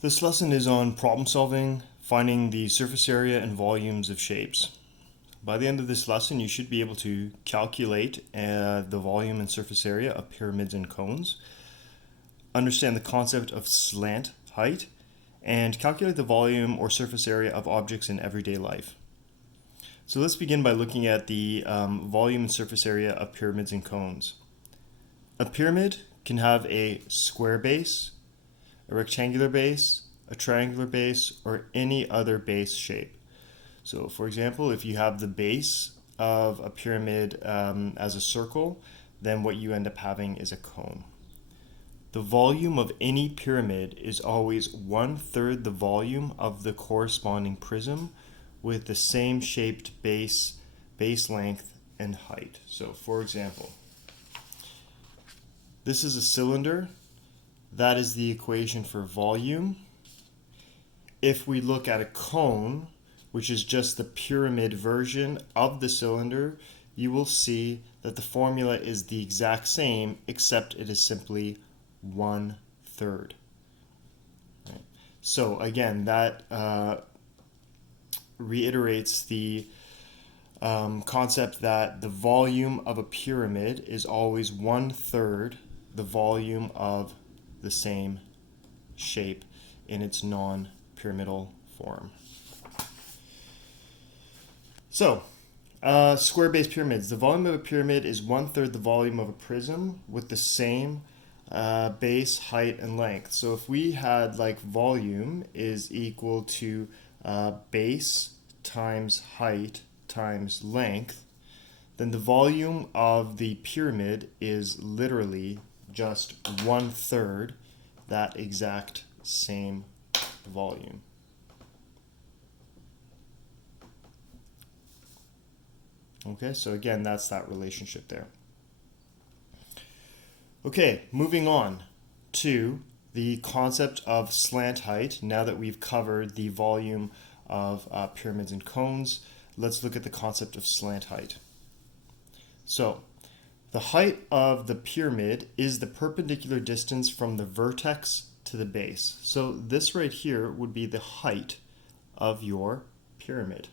This lesson is on problem solving, finding the surface area and volumes of shapes. By the end of this lesson, you should be able to calculate the volume and surface area of pyramids and cones, understand the concept of slant height, and calculate the volume or surface area of objects in everyday life. So let's begin by looking at the volume and surface area of pyramids and cones. A pyramid can have a square base, a rectangular base, a triangular base, or any other base shape. So for example, if you have the base of a pyramid as a circle, then what you end up having is a cone. The volume of any pyramid is always 1/3 the volume of the corresponding prism with the same shaped base length, and height. So for example, this is a cylinder. That is the equation for volume. If we look at a cone, which is just the pyramid version of the cylinder, you will see that the formula is the exact same, except it is simply 1/3. Right. So again, that reiterates the concept that the volume of a pyramid is always 1/3 the volume of the same shape in its non-pyramidal form. So, square-based pyramids. The volume of a pyramid is 1/3 the volume of a prism with the same base, height, and length. So if we had like volume is equal to base times height times length, then the volume of the pyramid is literally just 1/3 that exact same volume. Okay, so again, that's that relationship there. Okay, moving on to the concept of slant height. Now that we've covered the volume of pyramids and cones, let's look at the concept of slant height. So, the height of the pyramid is the perpendicular distance from the vertex to the base. So this right here would be the height of your pyramid.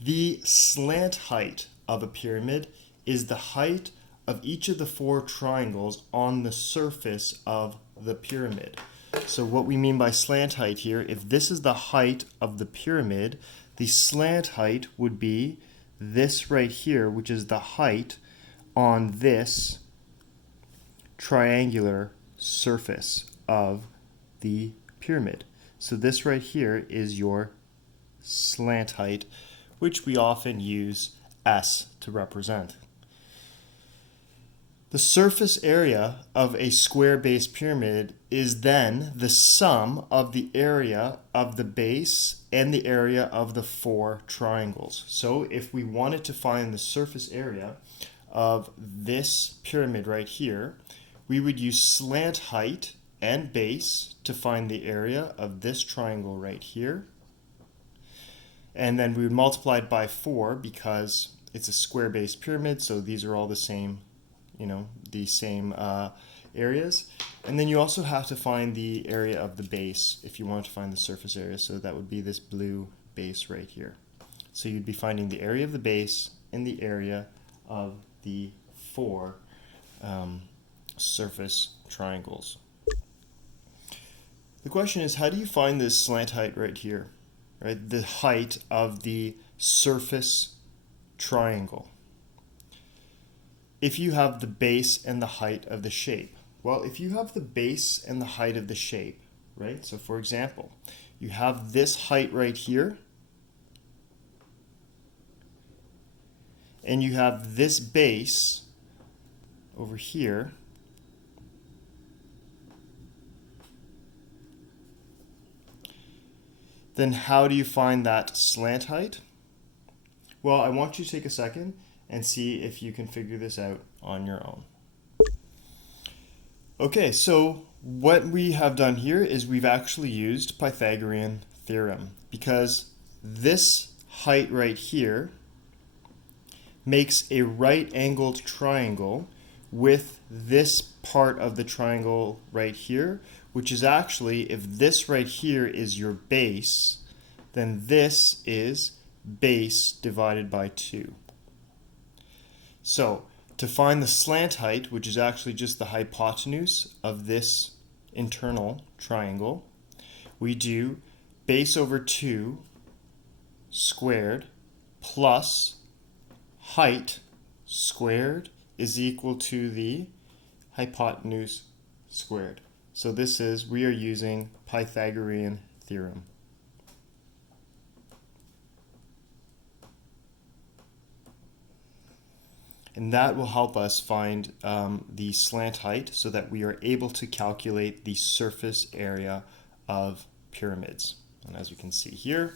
The slant height of a pyramid is the height of each of the 4 triangles on the surface of the pyramid. So what we mean by slant height here, if this is the height of the pyramid, the slant height would be this right here, which is the height on this triangular surface of the pyramid. So this right here is your slant height, which we often use S to represent. The surface area of a square-based pyramid is then the sum of the area of the base and the area of the 4 triangles. So if we wanted to find the surface area of this pyramid right here, we would use slant height and base to find the area of this triangle right here. And then we would multiply it by 4 because it's a square-based pyramid, so these are all the same, the same areas. And then you also have to find the area of the base if you want to find the surface area, so that would be this blue base right here. So you'd be finding the area of the base and the area of the 4 surface triangles. The question is, how do you find this slant height right here? Right, the height of the surface triangle if you have the base and the height of the shape. Well, if you have the base and the height of the shape, right? So for example, you have this height right here, and you have this base over here, then how do you find that slant height? Well, I want you to take a second and see if you can figure this out on your own. Okay, so what we have done here is we've actually used Pythagorean theorem, because this height right here makes a right-angled triangle with this part of the triangle right here, which is actually, if this right here is your base, then this is base divided by 2. So to find the slant height, which is actually just the hypotenuse of this internal triangle, we do base over 2 squared plus height squared is equal to the hypotenuse squared. So this is, we are using Pythagorean theorem. And that will help us find the slant height so that we are able to calculate the surface area of pyramids. And as we can see here,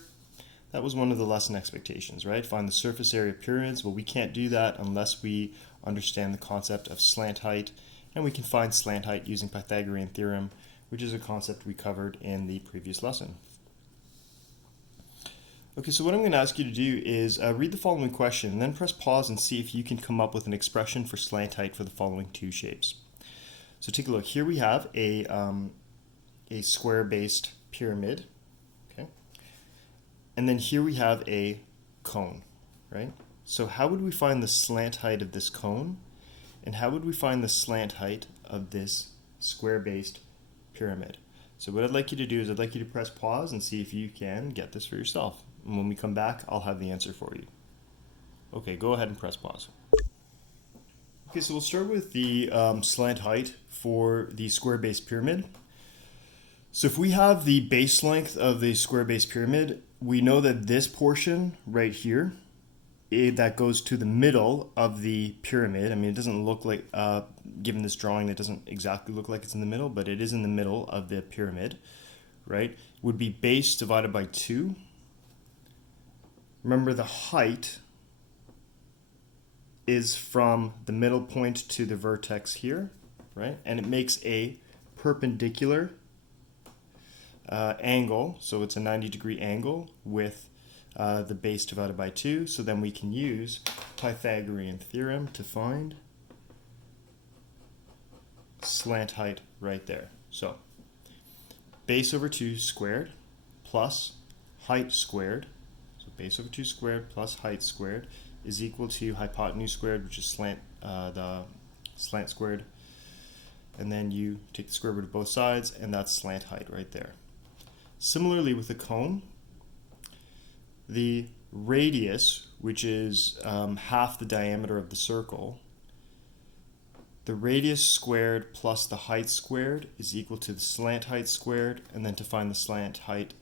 that was one of the lesson expectations, right? Find the surface area of pyramids. Well, we can't do that unless we understand the concept of slant height. And we can find slant height using Pythagorean theorem, which is a concept we covered in the previous lesson. Okay, so what I'm going to ask you to do is read the following question and then press pause and see if you can come up with an expression for slant height for the following two shapes. So take a look. Here we have a square-based pyramid, okay? And then here we have a cone, right? So how would we find the slant height of this cone? And how would we find the slant height of this square-based pyramid? So what I'd like you to do is I'd like you to press pause and see if you can get this for yourself. And when we come back, I'll have the answer for you. Okay, go ahead and press pause. Okay, so we'll start with the slant height for the square-based pyramid. So if we have the base length of the square-based pyramid, we know that this portion right here, that goes to the middle of the pyramid. I mean, it doesn't look like, given this drawing, it doesn't exactly look like it's in the middle, but it is in the middle of the pyramid, right? Would be base divided by 2. Remember, the height is from the middle point to the vertex here, right? And it makes a perpendicular angle, so it's a 90-degree angle with the base divided by 2. So then we can use Pythagorean theorem to find slant height right there. So base over 2 squared plus height squared, so base over 2 squared plus height squared is equal to hypotenuse squared, which is the slant squared, and then you take the square root of both sides, and that's slant height right there. Similarly with the cone, the radius, which is half the diameter of the circle, the radius squared plus the height squared is equal to the slant height squared, and then to find the slant height,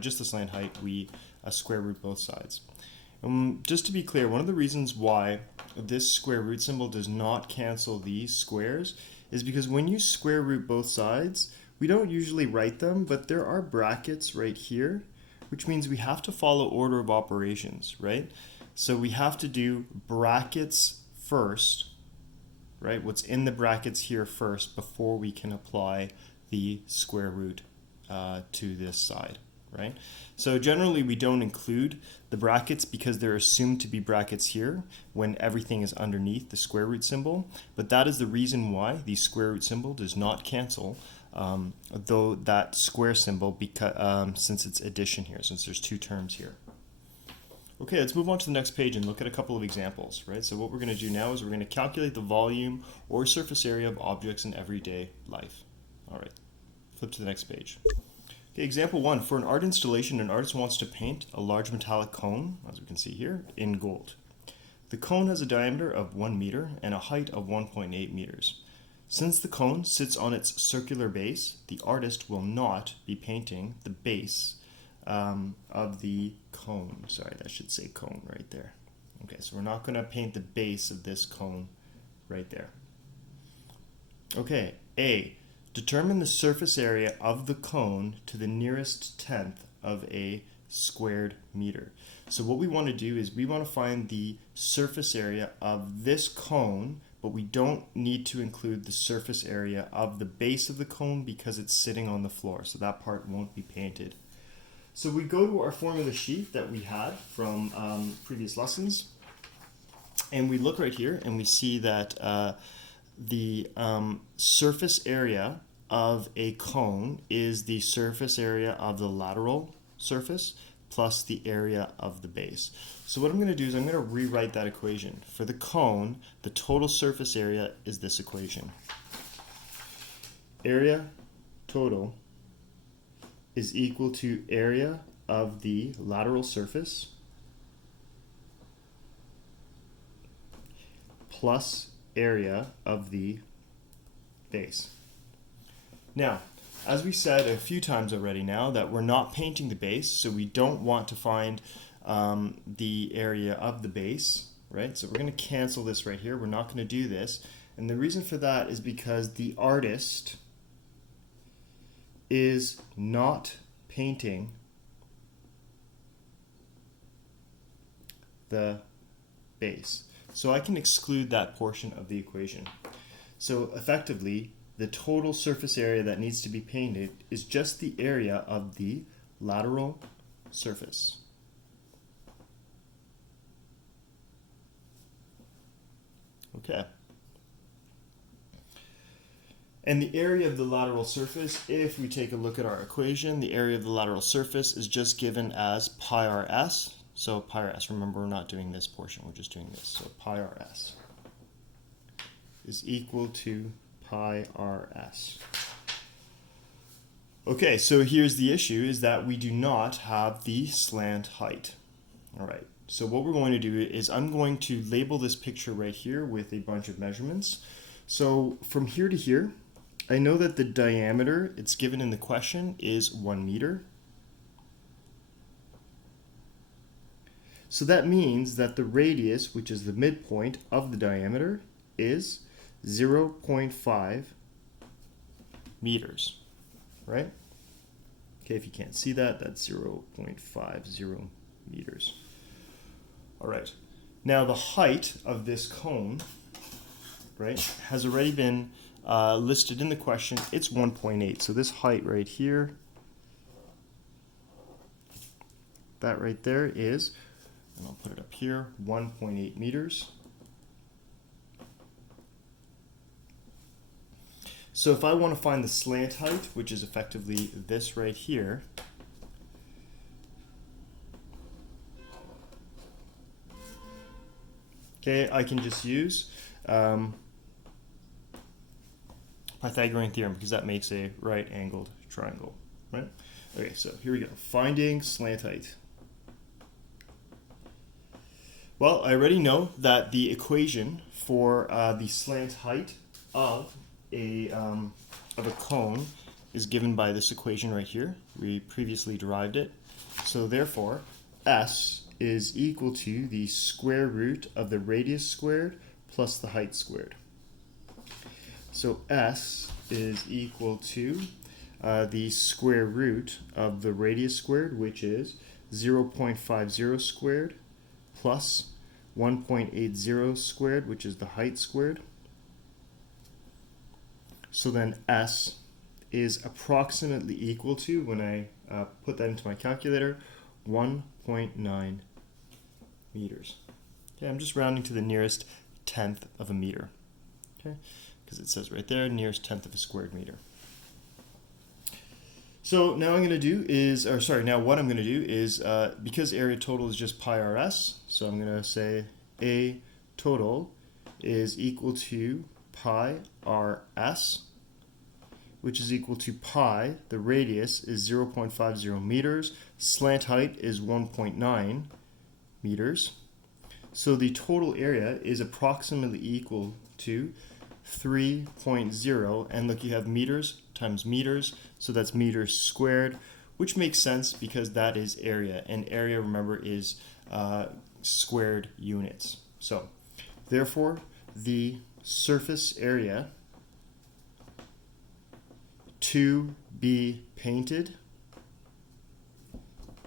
just the slant height, we square root both sides. Just to be clear, one of the reasons why this square root symbol does not cancel these squares is because when you square root both sides, we don't usually write them, but there are brackets right here, which means we have to follow order of operations, right? So we have to do brackets first, right? What's in the brackets here first before we can apply the square root to this side, right? So generally we don't include the brackets because they're assumed to be brackets here when everything is underneath the square root symbol, but that is the reason why the square root symbol does not cancel though that square symbol, because since it's addition here, since there's two terms here. Okay, let's move on to the next page and look at a couple of examples, right? So what we're going to do now is we're going to calculate the volume or surface area of objects in everyday life. All right, flip to the next page. Okay, example 1. For an art installation, an artist wants to paint a large metallic cone, as we can see here, in gold. The cone has a diameter of 1 meter and a height of 1.8 meters. Since the cone sits on its circular base, the artist will not be painting the base of the cone. Sorry, that should say cone right there. Okay, so we're not going to paint the base of this cone right there. Okay, A. Determine the surface area of the cone to the nearest tenth of a squared meter. So what we want to do is we want to find the surface area of this cone, but we don't need to include the surface area of the base of the cone because it's sitting on the floor, so that part won't be painted. So we go to our formula sheet that we had from previous lessons, and we look right here and we see that the surface area of a cone is the surface area of the lateral surface plus the area of the base. So what I'm going to do is I'm going to rewrite that equation. For the cone, the total surface area is this equation. Area total is equal to area of the lateral surface plus area of the base. Now, as we said a few times already now, that we're not painting the base, so we don't want to find the area of the base, right? So we're going to cancel this right here. We're not going to do this. And the reason for that is because the artist is not painting the base. So I can exclude that portion of the equation. So effectively, the total surface area that needs to be painted is just the area of the lateral surface. Okay. And the area of the lateral surface, if we take a look at our equation, the area of the lateral surface is just given as pi rs. So pi rs, remember we're not doing this portion, we're just doing this. So pi rs is equal to pi rs. Okay, so here's the issue, is that we do not have the slant height. All right, so what we're going to do is I'm going to label this picture right here with a bunch of measurements. So from here to here, I know that the diameter, it's given in the question, is 1 meter. So that means that the radius, which is the midpoint of the diameter, is 0.5 meters, right? Okay, if you can't see that, that's 0.50 meters. All right, now the height of this cone, right, has already been listed in the question. It's 1.8, so this height right here, that right there is, and I'll put it up here, 1.8 meters. So if I want to find the slant height, which is effectively this right here, okay, I can just use Pythagorean theorem because that makes a right-angled triangle, right? Okay, so here we go. Finding slant height. Well, I already know that the equation for the slant height of a cone is given by this equation right here. We previously derived it. So therefore, S is equal to the square root of the radius squared plus the height squared. So S is equal to the square root of the radius squared, which is 0.50 squared, plus 1.80 squared, which is the height squared. So then S is approximately equal to, when I put that into my calculator, 1.9 meters. Okay, I'm just rounding to the nearest tenth of a meter. Okay, because it says right there, nearest tenth of a squared meter. So now what I'm going to do is, because area total is just pi rs, so I'm going to say A total is equal to pi rs, which is equal to pi, the radius is 0.50 meters, slant height is 1.9 meters. So the total area is approximately equal to 3.0, and look, you have meters times meters, so that's meters squared, which makes sense because that is area, and area, remember, is squared units. So therefore, the surface area to be painted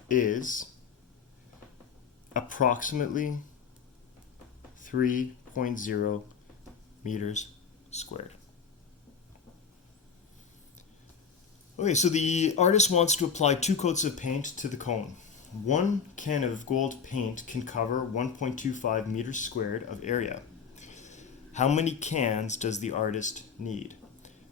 is approximately 3.0 meters squared. Okay, so the artist wants to apply 2 coats of paint to the cone. 1 can of gold paint can cover 1.25 meters squared of area. How many cans does the artist need?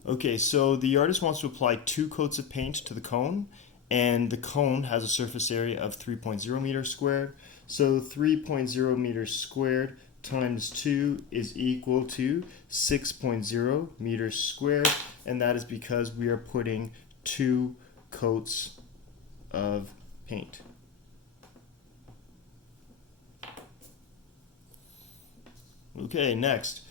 Okay, so the artist wants to apply 2 coats of paint to the cone, and the cone has a surface area of 3.0 meters squared. So 3.0 meters squared times 2 is equal to 6.0 meters squared, and that is because we are putting 2 coats of paint. Okay, next.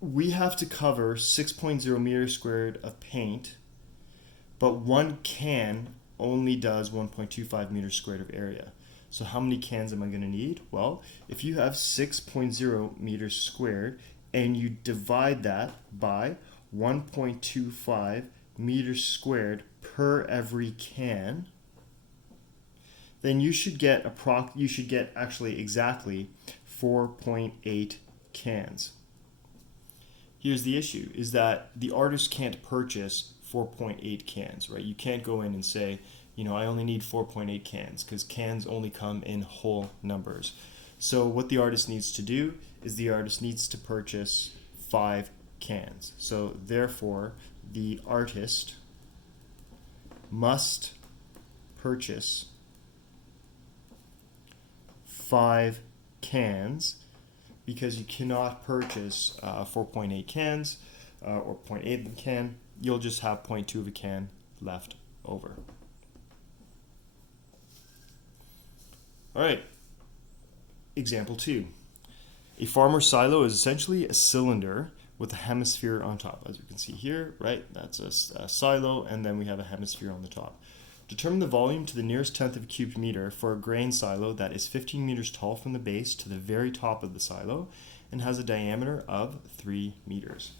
We have to cover 6.0 meters squared of paint, but one can only does 1.25 meters squared of area. So how many cans am I going to need? Well, if you have 6.0 meters squared and you divide that by 1.25 meters squared per every can, then you should get actually exactly 4.8 cans. Here's the issue, is that the artist can't purchase 4.8 cans, right? You can't go in and say, I only need 4.8 cans, because cans only come in whole numbers. So what the artist needs to do is the artist needs to purchase 5 cans. So therefore, the artist must purchase 5 cans, because you cannot purchase 4.8 cans or 0.8 of a can. You'll just have 0.2 of a can left over. All right, example 2. A farmer's silo is essentially a cylinder with a hemisphere on top. As you can see here, right, that's a silo, and then we have a hemisphere on the top. Determine the volume to the nearest tenth of a cubed meter for a grain silo that is 15 meters tall from the base to the very top of the silo and has a diameter of 3 meters.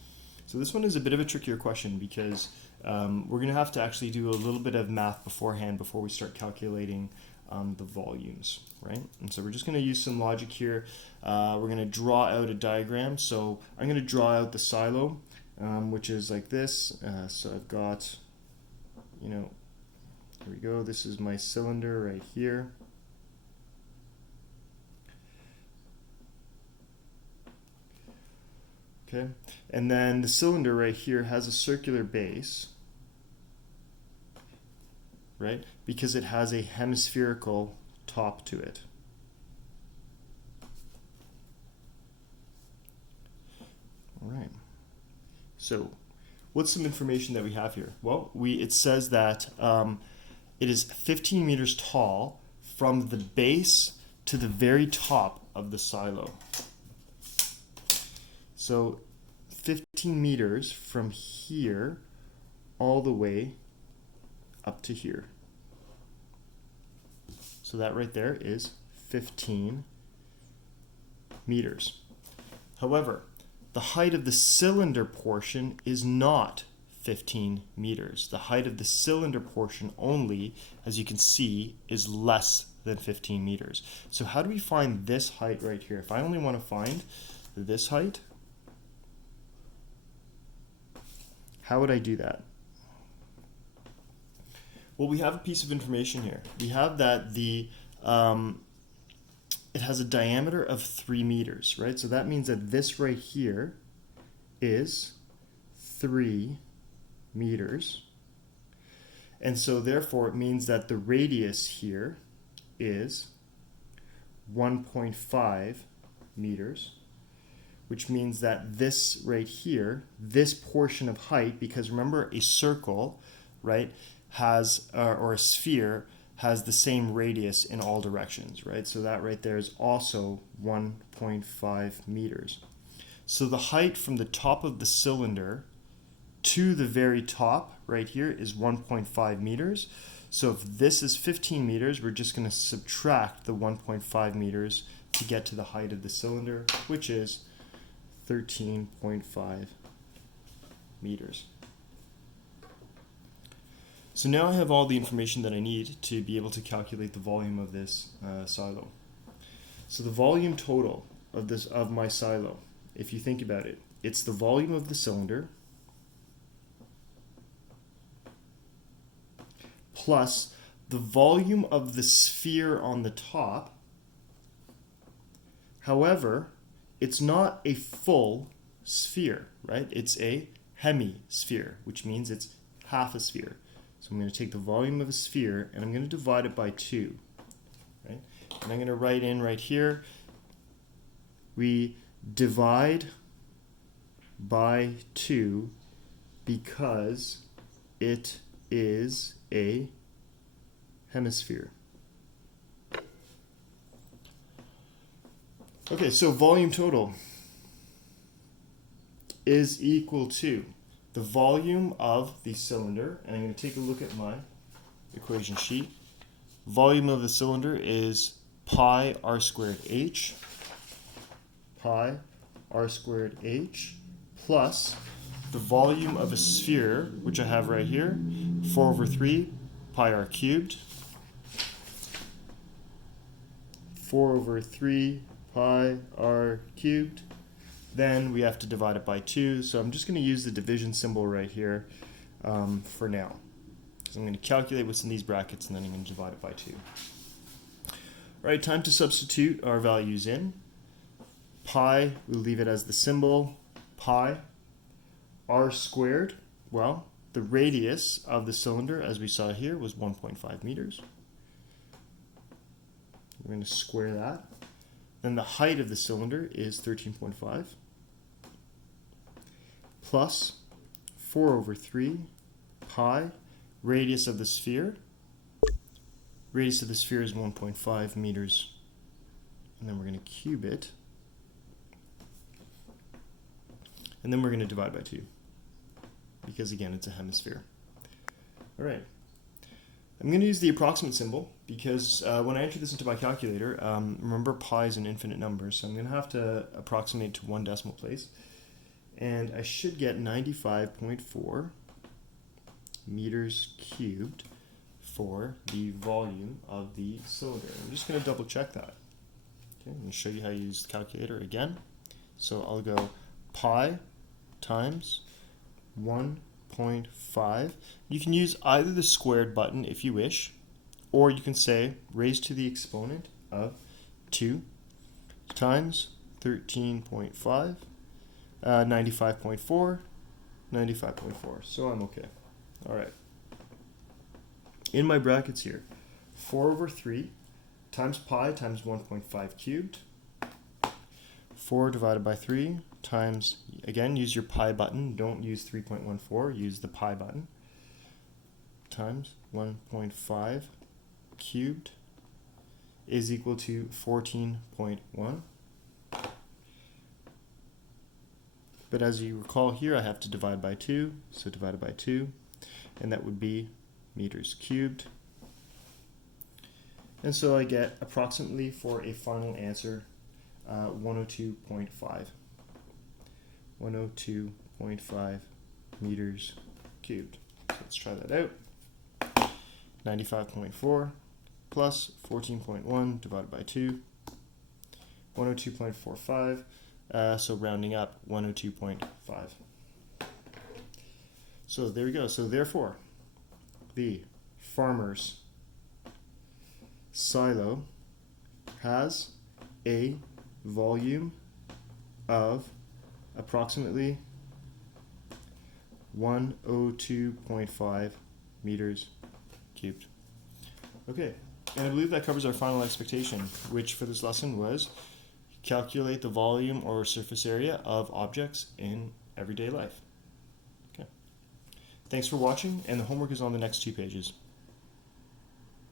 So this one is a bit of a trickier question, because we're going to have to actually do a little bit of math beforehand before we start calculating the volumes, right? And so we're just going to use some logic here. We're going to draw out a diagram. So I'm going to draw out the silo, which is like this. So I've got, here we go. This is my cylinder right here. Okay, and then the cylinder right here has a circular base, right? Because it has a hemispherical top to it. All right. So, what's some information that we have here? Well, it says that it is 15 meters tall from the base to the very top of the silo. So 15 meters from here all the way up to here. So that right there is 15 meters. However, the height of the cylinder portion is not 15 meters. The height of the cylinder portion only, as you can see, is less than 15 meters. So how do we find this height right here? If I only want to find this height, how would I do that? Well, we have a piece of information here. We have that it has a diameter of 3 meters, right? So that means that this right here is 3 meters. And so therefore it means that the radius here is 1.5 meters, which means that this right here, this portion of height, because remember a circle, right, has, or a sphere, has the same radius in all directions, right? So that right there is also 1.5 meters. So the height from the top of the cylinder to the very top right here is 1.5 meters. So if this is 15 meters, we're just going to subtract the 1.5 meters to get to the height of the cylinder, which is 13.5 meters. So now I have all the information that I need to be able to calculate the volume of this silo. So the volume total of my silo, if you think about it, it's the volume of the cylinder plus the volume of the sphere on the top. However, it's not a full sphere, right? It's a hemisphere, which means it's half a sphere. So I'm going to take the volume of a sphere and I'm going to divide it by 2, right? And I'm going to write in right here, we divide by 2 because it is a hemisphere. Okay, so volume total is equal to the volume of the cylinder, and I'm going to take a look at my equation sheet. Volume of the cylinder is pi r squared h, plus the volume of a sphere, which I have right here, 4 over 3 pi r cubed, 4 over 3 pi r cubed. Then we have to divide it by 2, so I'm just going to use the division symbol right here for now. So I'm going to calculate what's in these brackets and then I'm going to divide it by 2. Alright, time to substitute our values in. Pi, we'll leave it as the symbol, pi. R squared, well, the radius of the cylinder, as we saw here, was 1.5 meters. We're going to square that. Then the height of the cylinder is 13.5 plus 4 over 3 pi, radius of the sphere. Radius of the sphere is 1.5 meters. And then we're going to cube it. And then we're going to divide by 2. Because again, it's a hemisphere. Alright. I'm going to use the approximate symbol because when I enter this into my calculator, remember pi is an infinite number, so I'm going to have to approximate to 1 decimal place. And I should get 95.4 meters cubed for the volume of the cylinder. I'm just going to double check that. Okay, I'm going to show you how to use the calculator again. So I'll go pi times 1.5. You can use either the squared button if you wish, or you can say raised to the exponent of 2 times 13.5, 95.4, 95.4. So I'm okay. All right. In my brackets here, 4 over 3 times pi times 1.5 cubed. 4 divided by 3 times, again, use your pi button. Don't use 3.14, use the pi button. Times 1.5 cubed is equal to 14.1. But as you recall here, I have to divide by 2, so divided by 2, and that would be meters cubed. And so I get approximately, for a final answer, 102.5. 102.5 meters cubed. So let's try that out. 95.4 plus 14.1 divided by 2. 102.45. So rounding up, 102.5. So there we go. So therefore, the farmer's silo has a volume of approximately 102.5 meters cubed. Okay, and I believe that covers our final expectation, which for this lesson was calculate the volume or surface area of objects in everyday life. Okay. Thanks for watching, and the homework is on the next 2 pages.